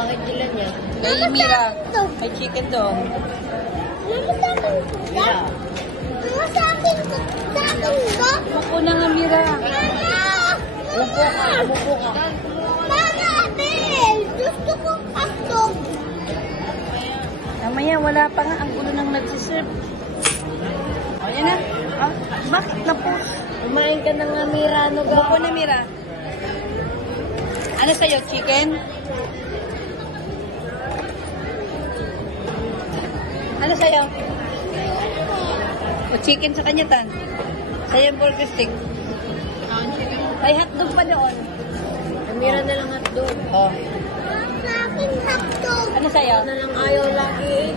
Bakit sila niya? Kay Mira. May chicken doon. Mama, sa akin to. Yeah. Mama, sa akin to. Sa akin to. Ako na nga, Mira. Mama! Upo ka, upo ka. Mama, Abel! Gusto ko hotdog. Mamaya, wala pa nga. Ang gulo nang nagsiserve. O, yan na. Ah, bakit na po? Kumain ka na nga, Mira. Ano ba? Upo na, Mira. Ano sa'yo? Chicken? Ano sa'yo? O, chicken sa kanya, Tan. Sa'yo yung burger stick. Ay, hotdog pa doon. Mira na lang hotdog. O. Sa akin hotdog. Ano sa'yo? Na lang ayaw lagi eh.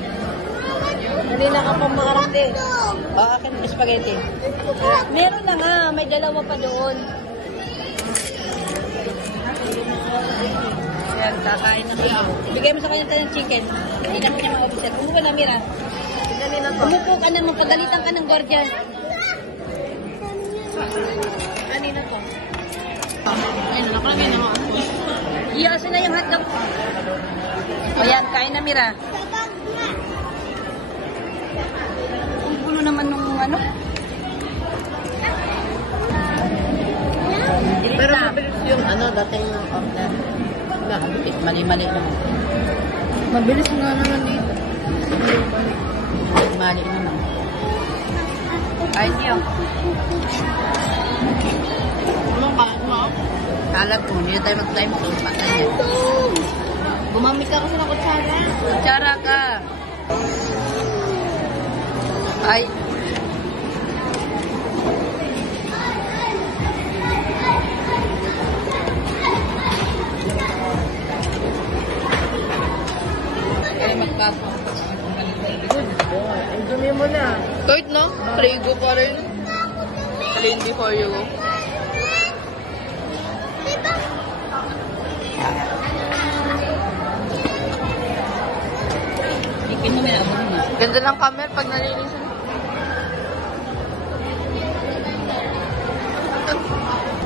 Kanina ka pa makarating. Hotdog. O, akin yung spaghetti. Meron na nga. May dalawa pa doon. Yan, kakain na siya. Bigay mo sa kanya tayo ng chicken. Hindi na siya ma-officer. Umupo na, Mira. Kanina to. Umupo ka na, magpagalitan ka ng guardian. Kanina to. Ayun, nakalagay na mga. Iyasin na yung hotdog. O yan, kain na, Mira. Sabag na. Ang gulo naman nung ano. Pero mabilis yung ano, dating ng order. Mali-mali naman. Mabilis nga naman dito. Mali naman. Ay, niyo. Anong kain mo? Kalat mo, hindi tayo mag-time to. Patay niya. Gumamit ka kasi ng kutsara. Kutsara ka. Ay. Ay, magpapo. Ang dumi mo na. Kahit no, Prego pa rin. Clean before you go. Chicken mo, may abot mo. Ganda ng camera pag nalinisan.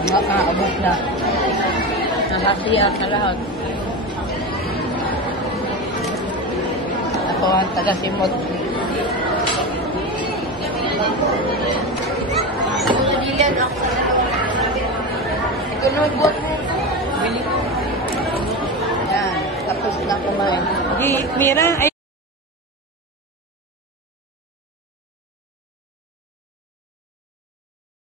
Makaabot na. Nahasiya ka lahat. Ako ang taga-simot. Ikaw na magbuhat